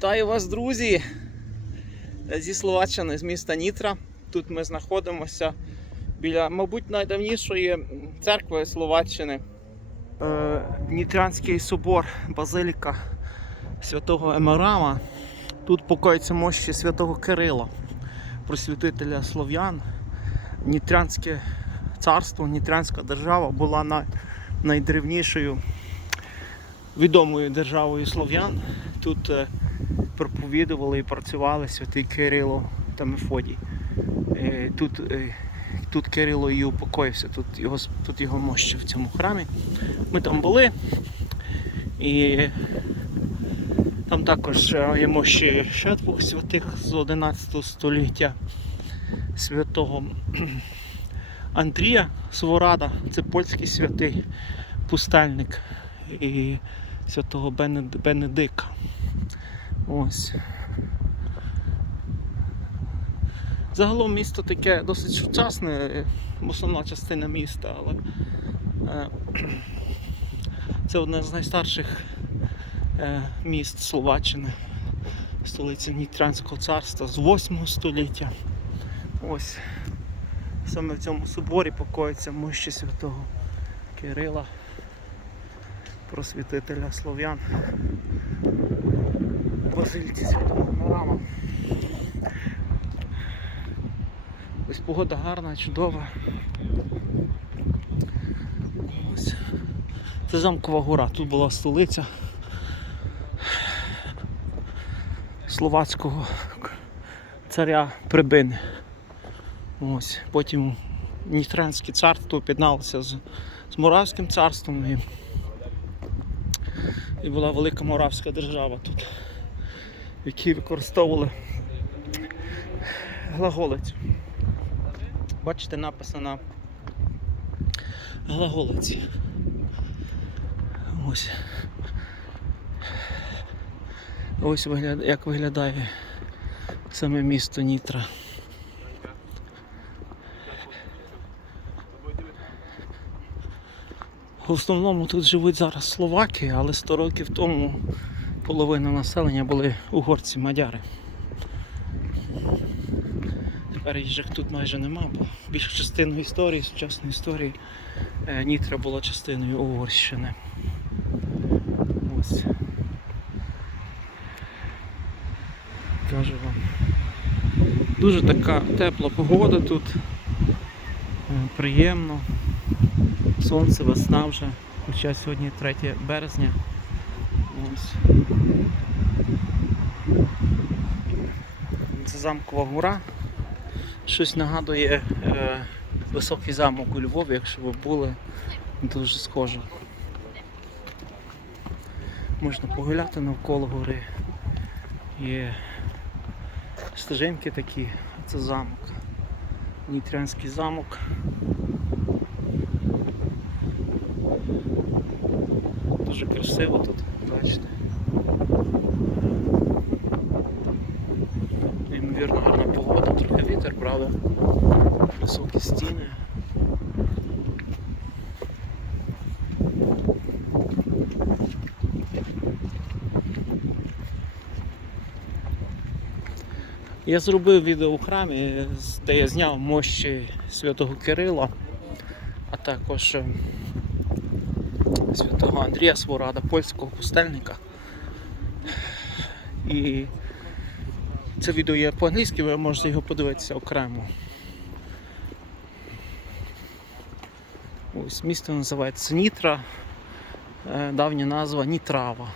Вітаю вас, друзі! Зі Словаччини, з міста Нітра. Тут ми знаходимося біля, мабуть, найдавнішої церкви Словаччини. Е, Нітрянський собор, базиліка святого Емерама. Тут покоїться мощі святого Кирила, просвітителя слов'ян. Нітрянське царство, Нітрянська держава була най- найдревнішою відомою державою слов'ян. Тут е, проповідували і працювали святий Кирило та Мефодій. Е, Тут, е, тут Кирило і упокоївся, тут його, тут його мощі в цьому храмі. Ми там були. І там також е, є мощі ще двох святих з 11 століття святого Андрія Сворада, це польський святий пустельник і святого Бенедика. Ось. Загалом місто таке досить сучасне, основна частина міста, але е, це одне з найстарших е, міст Словаччини, столиця Нітрянського царства з 8 століття. Ось саме в цьому соборі покоїться мощі святого Кирила, просвітителя слов'ян. Базиліці Святого Мирама. Ось погода гарна, чудова. Ось. Це замкова гора, тут була столиця словацького царя Прибини. Ось. Потім Нітрянське царство підналося з, з Моравським царством і, і була велика Моравська держава тут які використовували глаголицю. Бачите, написано глаголиці. Ось. Ось вигляд- як виглядає саме місто Нітра. В основному тут живуть зараз словаки, але 100 років тому половина населення були угорці мадяри. Тепер їжак тут майже нема, бо більшу частину історії, сучасної історії е, Нітра була частиною Угорщини. Ось. Кажу вам. Дуже така тепла погода тут. Е, Приємно. Сонце, весна вже, хоча сьогодні 3 березня. Ось. Це замкова гора. Щось нагадує е, високий замок у Львові, якщо ви були, дуже схоже. Можна погуляти навколо гори. Є стежинки такі, це замок. Нітрянський замок. Дуже красиво тут, бачите. Неймовірно гарна погода, трохи вітер, правда. Високі стіни. Я зробив відео у храмі, де я зняв мощі святого Кирила, а також е, святого Андрія Сворада, польського пустельника. І це відео є по-англійськи, ви можете його подивитися окремо. Ось місто називається Нітра, е, давня назва Нітрава.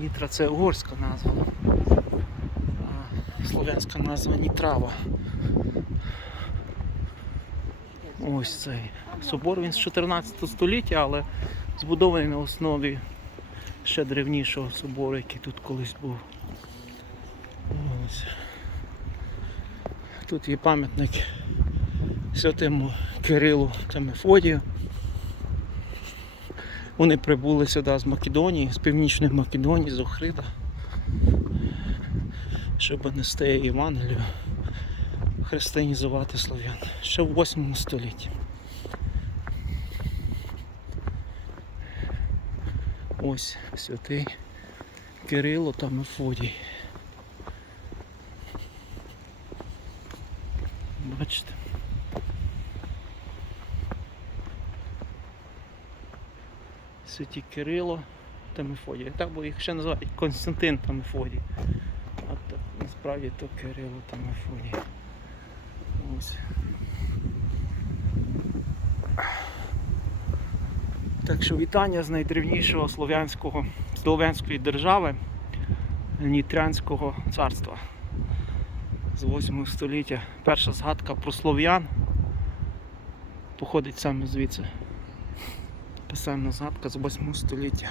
Нітра це угорська назва, а слов'янська назва Нітрава. Ось цей собор він з 14 століття, але збудований на основі ще древнішого собору, який тут колись був. Ось. Тут є пам'ятник святому Кирилу та Мефодію. Вони прибули сюди з Македонії, з північної Македонії, з Охрида, щоб нести Євангелію, християнізувати слов'ян. Ще в 8 столітті. Ось святий Кирило та Мефодій. Бачите? Святі Кирило та Мефодій. Так бо їх ще називають Константин та Мефодій. А так насправді то Кирило та Мефодій. Ось. Так що вітання з найдревнішого слов'янського слов'янської держави Нітрянського царства з 8 століття. Перша згадка про слов'ян походить саме звідси. Писемна згадка з 8 століття.